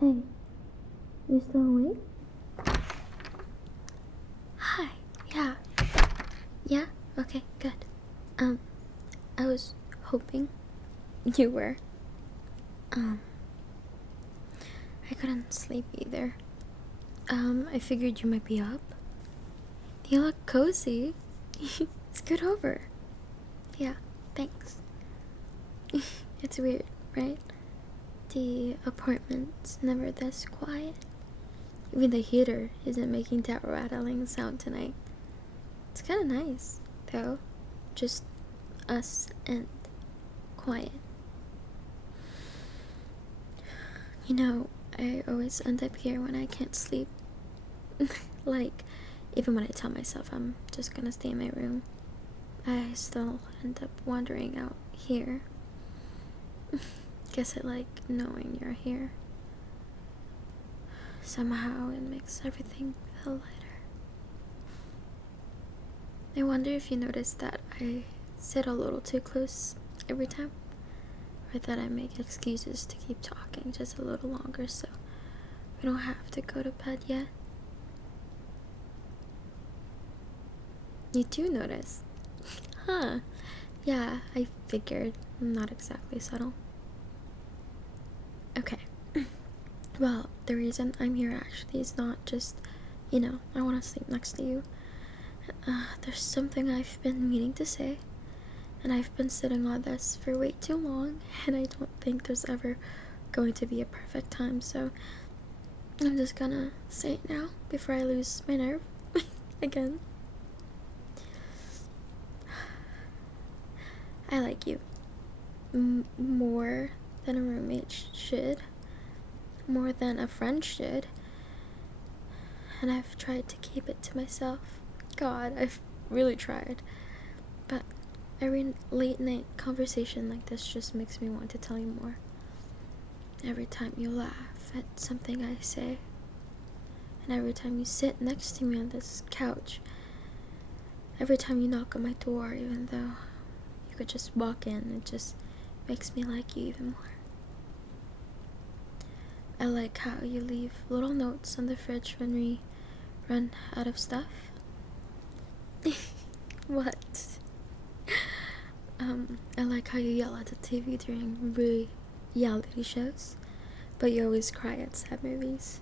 Hey, you still awake? Hi, yeah. Yeah? Okay, good. I was hoping you were. I couldn't sleep either. I figured you might be up. You look cozy. Scoot over. Yeah, thanks. It's weird, right? The apartment's never this quiet. Even the heater isn't making that rattling sound tonight. It's kinda nice, though. Just us and quiet. You know, I always end up here when I can't sleep. Like, even when I tell myself I'm just gonna stay in my room, I still end up wandering out here. Guess I like knowing you're here. Somehow it makes everything feel lighter. I wonder if you noticed that I sit a little too close every time, or that I make excuses to keep talking just a little longer so we don't have to go to bed yet. You do notice. Huh. Yeah, I figured. Not exactly subtle. Okay. Well, the reason I'm here actually is not just, I want to sleep next to you. There's something I've been meaning to say, and I've been sitting on this for way too long, and I don't think there's ever going to be a perfect time, so I'm just gonna say it now before I lose my nerve again. I like you. More than a roommate should. More than a friend should. And I've tried to keep it to myself. God, I've really tried. But every late night conversation like this just makes me want to tell you more. Every time you laugh at something I say, and every time you sit next to me on this couch, every time you knock on my door, even though you could just walk in, it just makes me like you even more. I like how you leave little notes on the fridge when we run out of stuff. What? I like how you yell at the TV during reality shows, but you always cry at sad movies.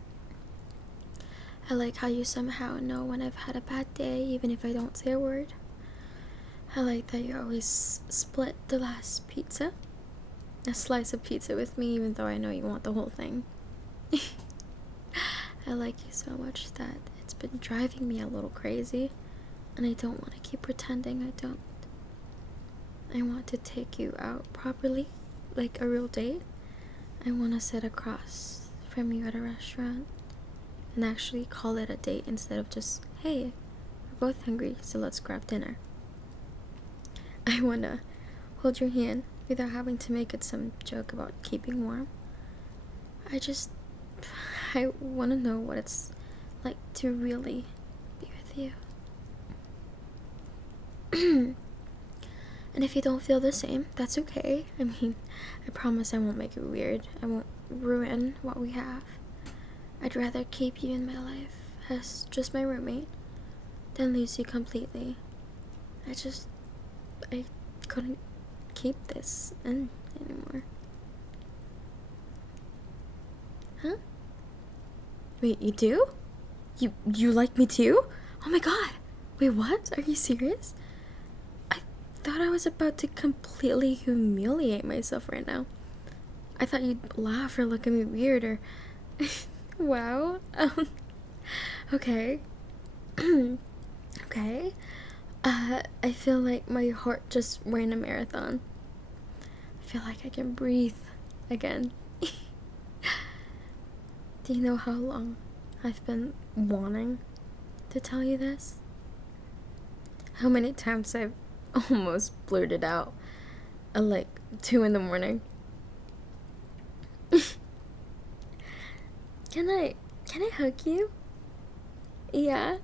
I like how you somehow know when I've had a bad day, even if I don't say a word. I like that you always split the last pizza, a slice of pizza with me, even though I know you want the whole thing. I like you so much that it's been driving me a little crazy, and I don't want to keep pretending I don't. I want to take you out properly, like a real date. I want to sit across from you at a restaurant and actually call it a date instead of just, hey, we're both hungry, so let's grab dinner. I want to hold your hand without having to make it some joke about keeping warm. I want to know what it's like to really be with you. And if you don't feel the same, that's okay. I mean, I promise I won't make it weird. I won't ruin what we have. I'd rather keep you in my life as just my roommate than lose you completely. I couldn't keep this in anymore. Huh? Wait, you do? You like me too? Oh my god. Wait, what? Are you serious? I thought I was about to completely humiliate myself right now. I thought you'd laugh or look at me weird or... Wow. Okay. Okay. I feel like my heart just ran a marathon. I feel like I can breathe again. Do you know how long I've been wanting to tell you this? How many times I've almost blurted out at like 2 a.m. Can I hug you? Yeah.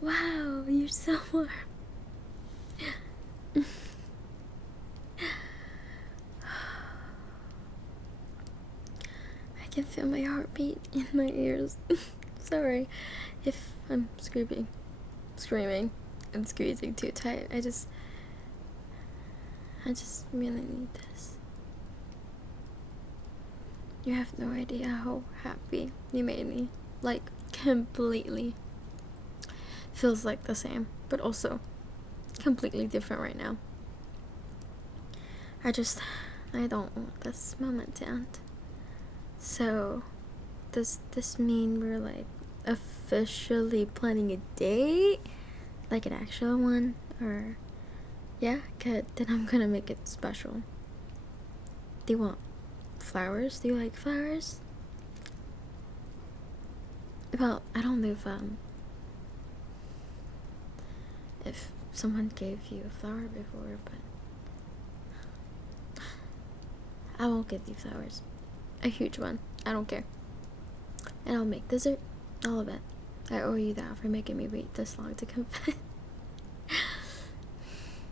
Wow, you're so warm. can feel my heartbeat in my ears. Sorry if I'm screaming and squeezing too tight. I just really need this. You have no idea how happy you made me. Like, completely. Feels like the same, but also completely different right now. I don't want this moment to end. So, does this mean we're like officially planning a date? Like an actual one? Or, yeah, good, then I'm gonna make it special. Do you want flowers? Do you like flowers? Well, I don't know if someone gave you a flower before, but I won't give you flowers. A huge one. I don't care. And I'll make dessert. All of it. I owe you that for making me wait this long to confess.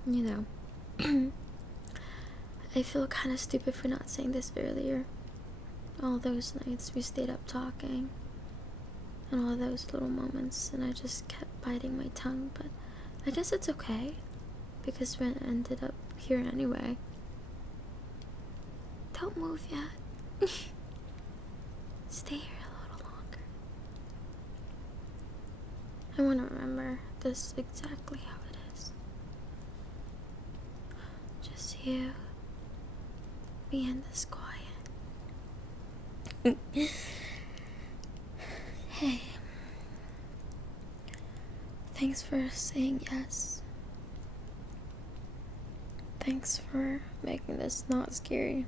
You know, I feel kind of stupid for not saying this earlier. All those nights we stayed up talking, and all those little moments, and I just kept biting my tongue, but I guess it's okay, because we ended up here anyway. Don't move yet. Stay here a little longer. I want to remember this exactly how it is. Just you, me, and this quiet. Hey. Thanks for saying yes. Thanks for making this not scary.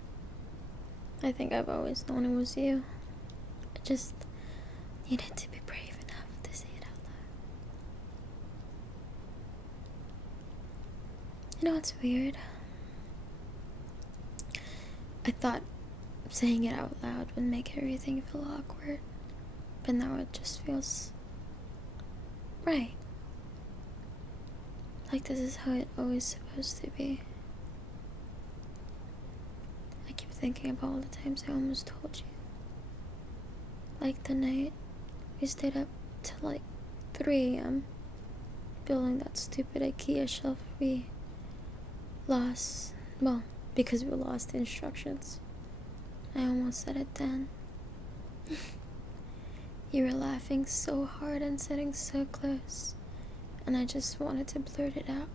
I think I've always known it was you. I just needed to be brave enough to say it out loud. You know what's weird? I thought saying it out loud would make everything feel awkward, but now it just feels right. Like this is how it always supposed to be. I keep thinking about all the times I almost told you. Like the night we stayed up till like 3 a.m. building that stupid IKEA shelf we lost. Well, because we lost the instructions. I almost said it then. You were laughing so hard and sitting so close, and I just wanted to blurt it out.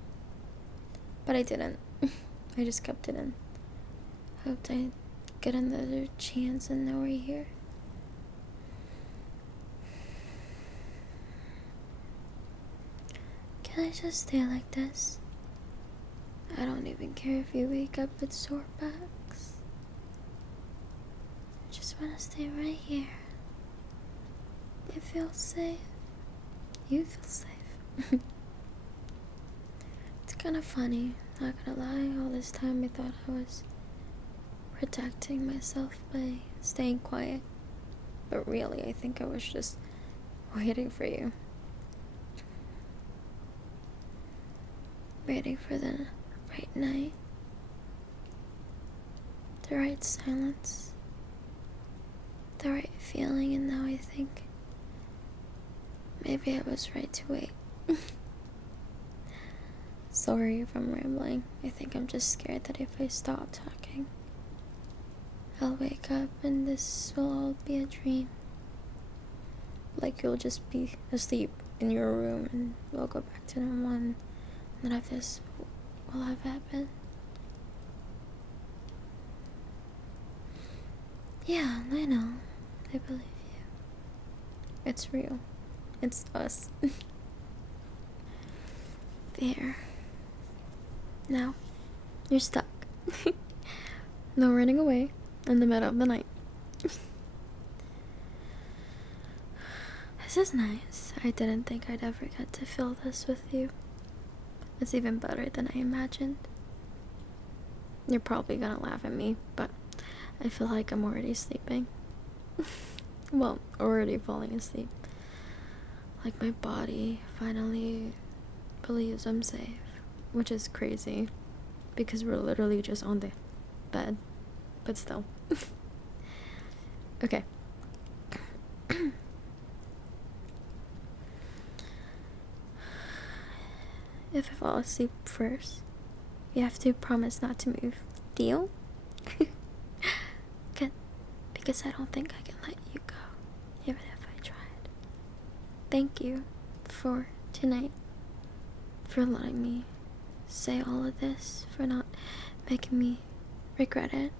But I didn't. I just kept it in. Hoped I'd get another chance, and now we're here. Can I just stay like this? I don't even care if you wake up with sore backs. I just want to stay right here. It feels safe. You feel safe. It's kind of funny, not gonna lie. All this time I thought I was protecting myself by staying quiet. But really, I think I was just waiting for you. Waiting for the right night. The right silence. The right feeling, and now I think maybe I was right to wait. Sorry if I'm rambling. I think I'm just scared that if I stop talking, I'll wake up and this will all be a dream. Like you'll just be asleep in your room and we'll go back to normal, and none of this will have happened. Yeah, I know. I believe you. It's real. It's us. There. Now, you're stuck. No running away in the middle of the night. This is nice. I didn't think I'd ever get to feel this with you. It's even better than I imagined. You're probably gonna laugh at me, but I feel like I'm already sleeping. Well, already falling asleep. Like my body finally believes I'm safe, which is crazy because we're literally just on the bed, but still. Okay, If I fall asleep first, you have to promise not to move. Deal? Good. Because I don't think I can let you go, even if I tried. Thank you for tonight, for letting me say all of this, for not making me regret it.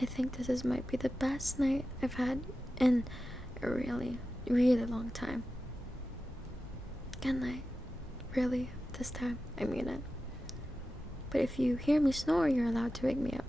I think this might be the best night I've had in a really, really long time. Good night. Really, this time, I mean it. But if you hear me snore, you're allowed to wake me up.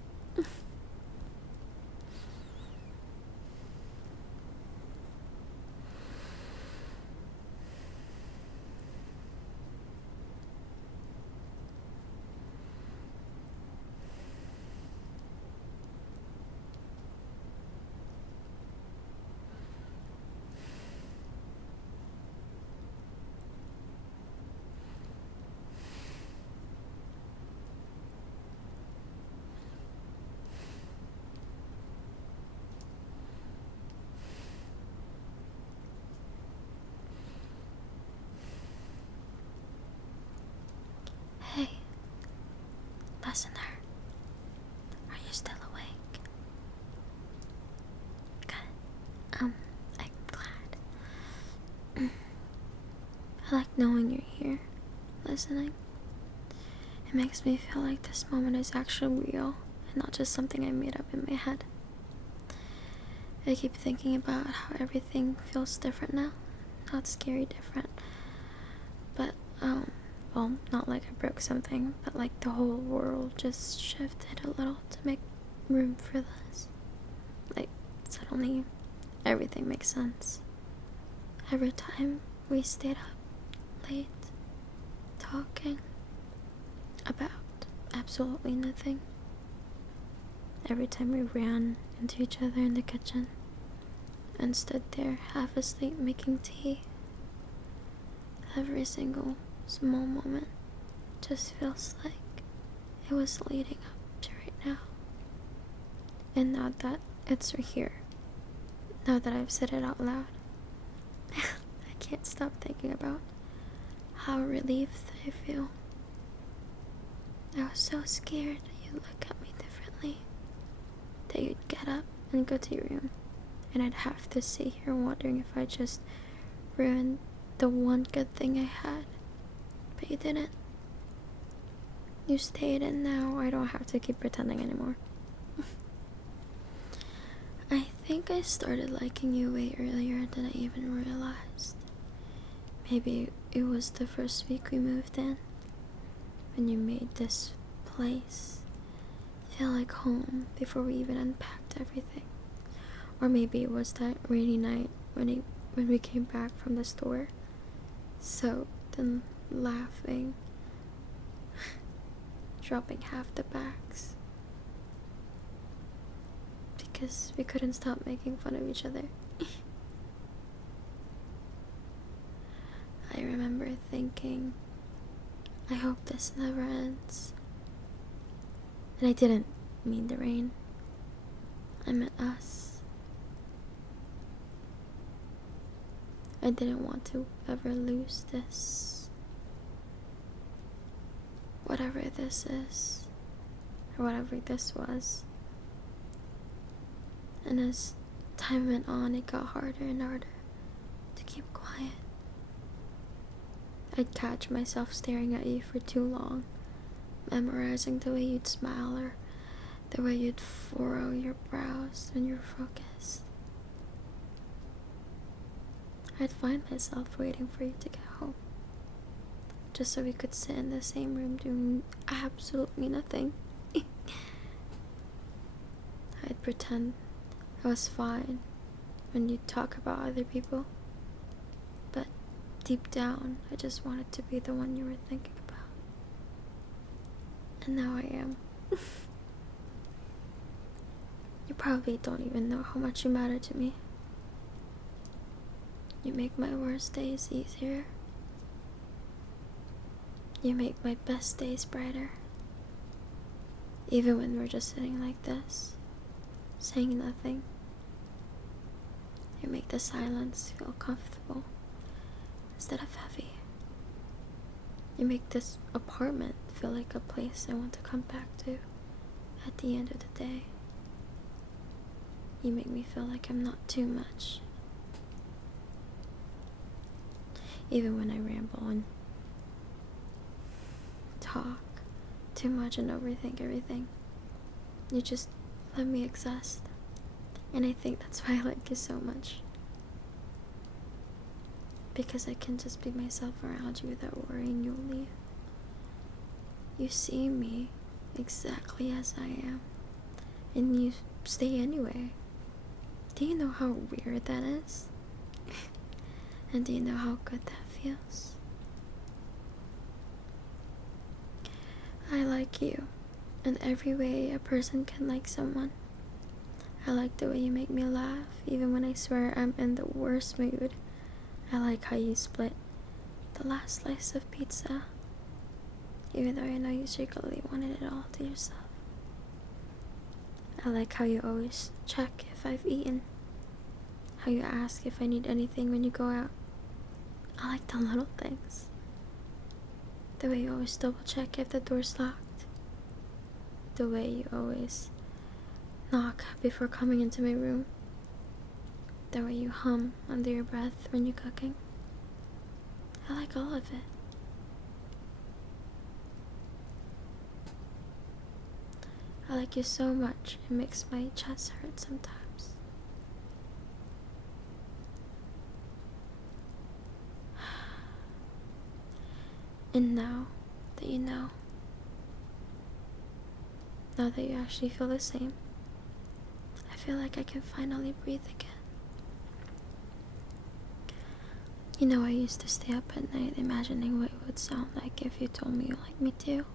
Hey, listener, are you still awake? Good. I'm glad. I like knowing you're here, listening. It makes me feel like this moment is actually real and not just something I made up in my head. I keep thinking about how everything feels different now. Not scary different, but well, not like I broke something, but like the whole world just shifted a little to make room for this. Like, suddenly, everything makes sense. Every time we stayed up late, talking about absolutely nothing. Every time we ran into each other in the kitchen and stood there half asleep making tea. Every single small moment just feels like it was leading up to right now. And now that it's here, now that I've said it out loud, I can't stop thinking about how relieved I feel. I was so scared that you'd look at me differently, that you'd get up and go to your room, and I'd have to sit here wondering if I just ruined the one good thing I had. But you didn't. You stayed, and now I don't have to keep pretending anymore. I think I started liking you way earlier than I even realized. Maybe it was the first week we moved in, when you made this place feel like home before we even unpacked everything. Or maybe it was that rainy night when we came back from the store, soaked and laughing, dropping half the bags because we couldn't stop making fun of each other. I remember thinking, I hope this never ends. And I didn't mean the rain. I meant us. I didn't want to ever lose this. Whatever this is, or whatever this was. And as time went on, it got harder and harder to keep quiet. I'd catch myself staring at you for too long, memorizing the way you'd smile or the way you'd furrow your brows when you're focused. I'd find myself waiting for you to get home, just so we could sit in the same room doing absolutely nothing. I'd pretend I was fine when you'd talk about other people, but deep down, I just wanted to be the one you were thinking about. And now I am. You probably don't even know how much you matter to me. You make my worst days easier. You make my best days brighter. Even when we're just sitting like this, saying nothing. You make the silence feel comfortable instead of heavy. You make this apartment feel like a place I want to come back to at the end of the day. You make me feel like I'm not too much. Even when I ramble and talk too much and overthink everything, you just let me exist. And I think that's why I like you so much. Because I can just be myself around you without worrying you'll leave. You see me exactly as I am, and you stay anyway. Do you know how weird that is? And do you know how good that feels? I like you in every way a person can like someone. I like the way you make me laugh, even when I swear I'm in the worst mood. I like how you split the last slice of pizza, even though I know you secretly wanted it all to yourself. I like how you always check if I've eaten, how you ask if I need anything when you go out. I like the little things. The way you always double check if the door's locked. The way you always knock before coming into my room. The way you hum under your breath when you're cooking. I like all of it. I like you so much, it makes my chest hurt sometimes. And now that you know, now that you actually feel the same, I feel like I can finally breathe again. You know, I used to stay up at night imagining what it would sound like if you told me you liked me too.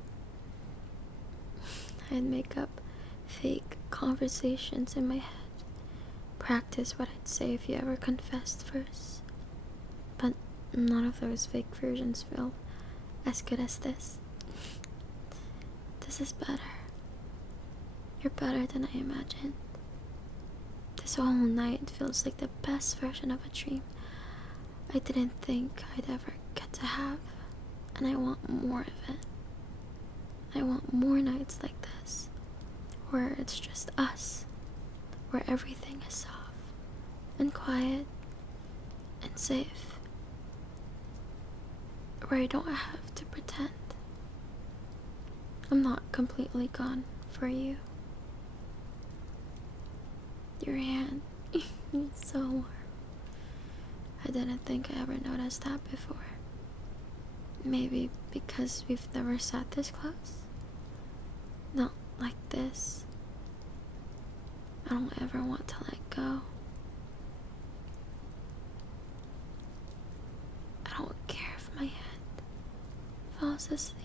I'd make up fake conversations in my head, practice what I'd say if you ever confessed first. But none of those fake versions feel as good as this. This is better. You're better than I imagined. This whole night feels like the best version of a dream I didn't think I'd ever get to have, and I want more of it. I want more nights like this, where it's just us, where everything is soft and quiet and safe, where I don't have to pretend. I'm not completely gone for you. Your hand, it's so warm. I didn't think I ever noticed that before. Maybe because we've never sat this close. Not like this. I don't ever want to let go. I don't care if my head falls asleep.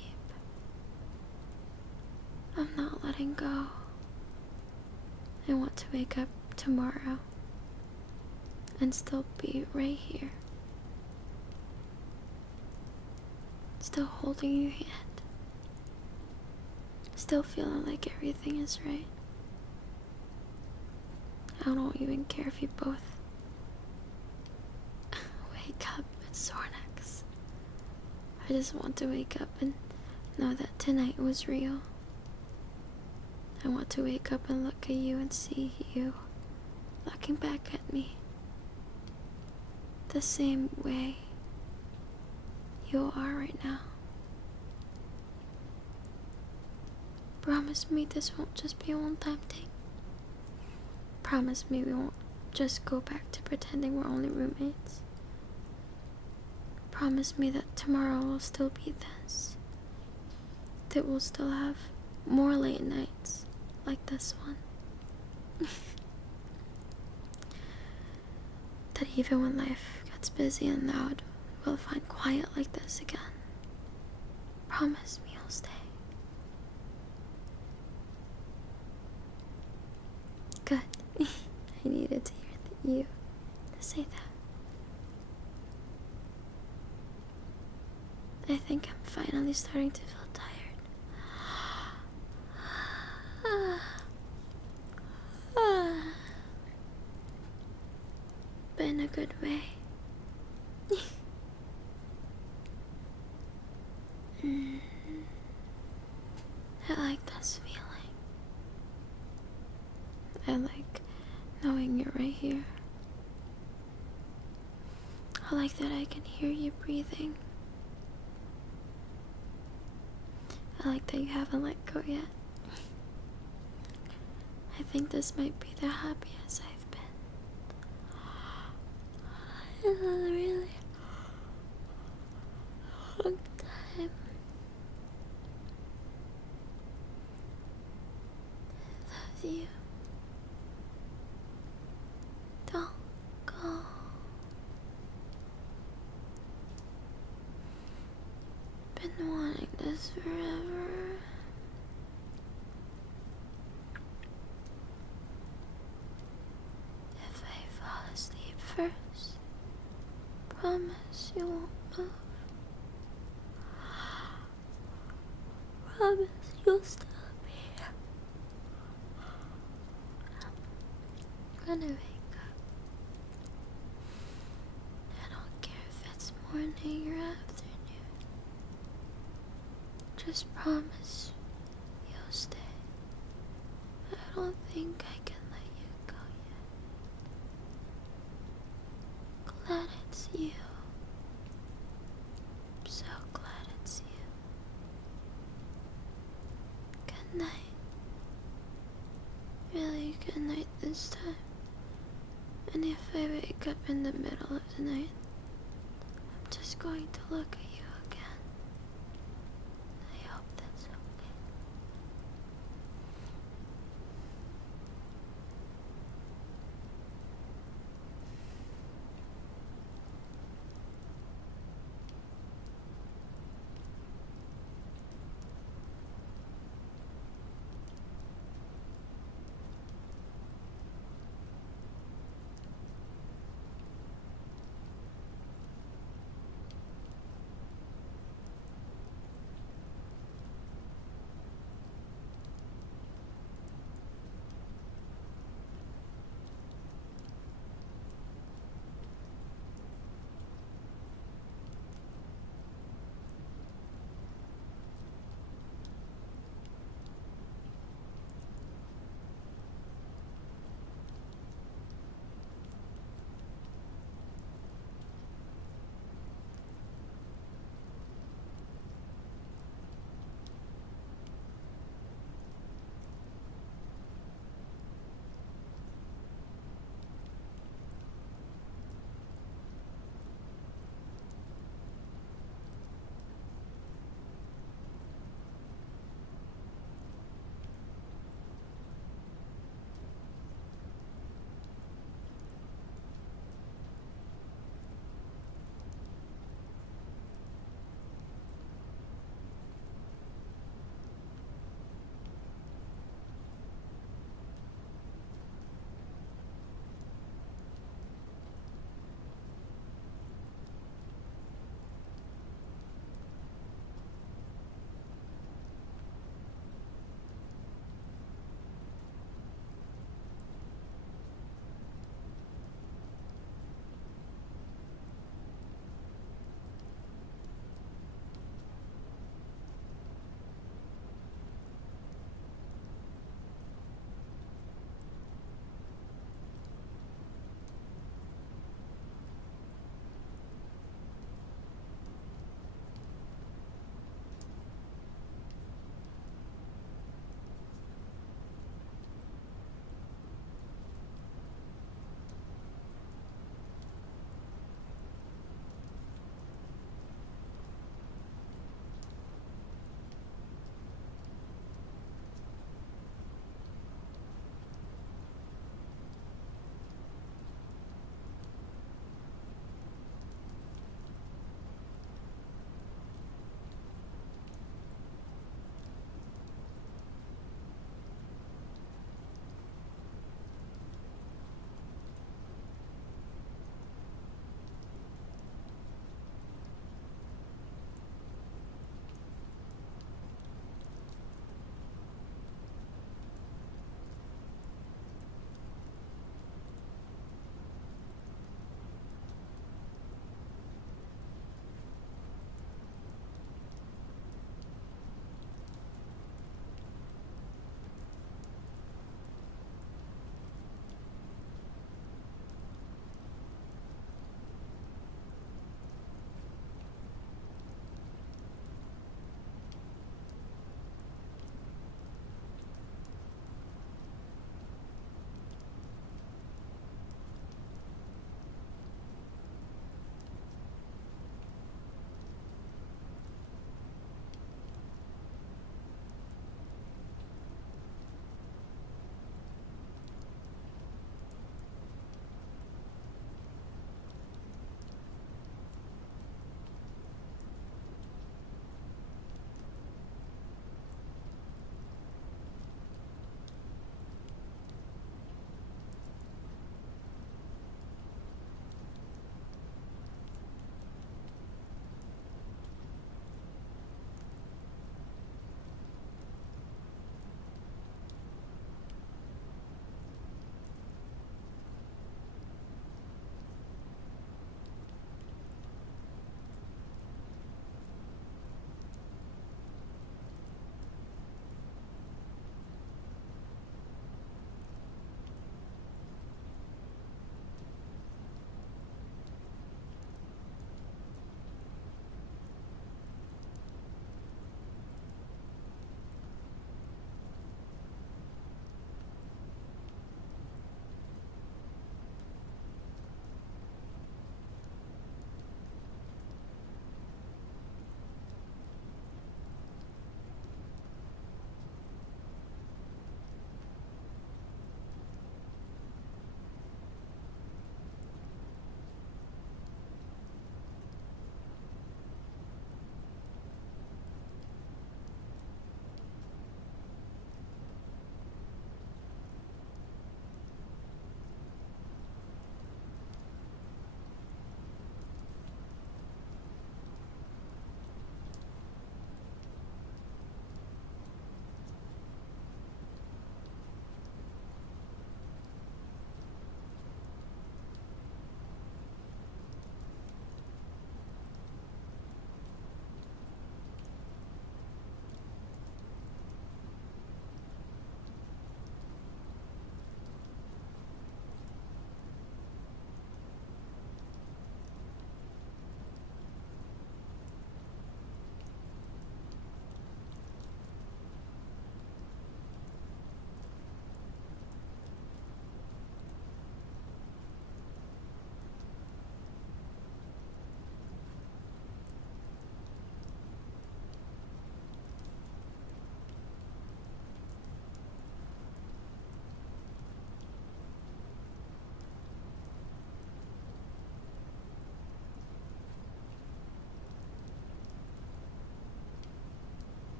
I'm not letting go. I want to wake up tomorrow and still be right here, still holding your hand, still feeling like everything is right. I don't even care if you both wake up with sore necks. I just want to wake up and know that tonight was real. I want to wake up and look at you and see you looking back at me the same way you are right now. Promise me this won't just be a one-time thing. Promise me we won't just go back to pretending we're only roommates. Promise me that tomorrow will still be this. That we'll still have more late nights like this one. That even when life gets busy and loud, we'll find quiet like this again. Promise me you'll stay. Good. I needed to hear you to say that. I think I'm finally starting to feel tired. in a good way. Mm. I like this feeling. I like knowing you're right here. I like that I can hear you breathing. I like that you haven't let go yet. I think this might be the happiest I've been in a really long time. I love you. Don't go. Been wanting this forever. If I fall asleep first, promise you won't move. Promise you'll still be here. I'm gonna wake up. I don't care if it's morning or afternoon. Just promise you'll stay. I don't think I can let you go yet. Glad it's you. I'm so glad it's you. Good night. Really good night this time. And if I wake up in the middle of the night, I'm just going to look at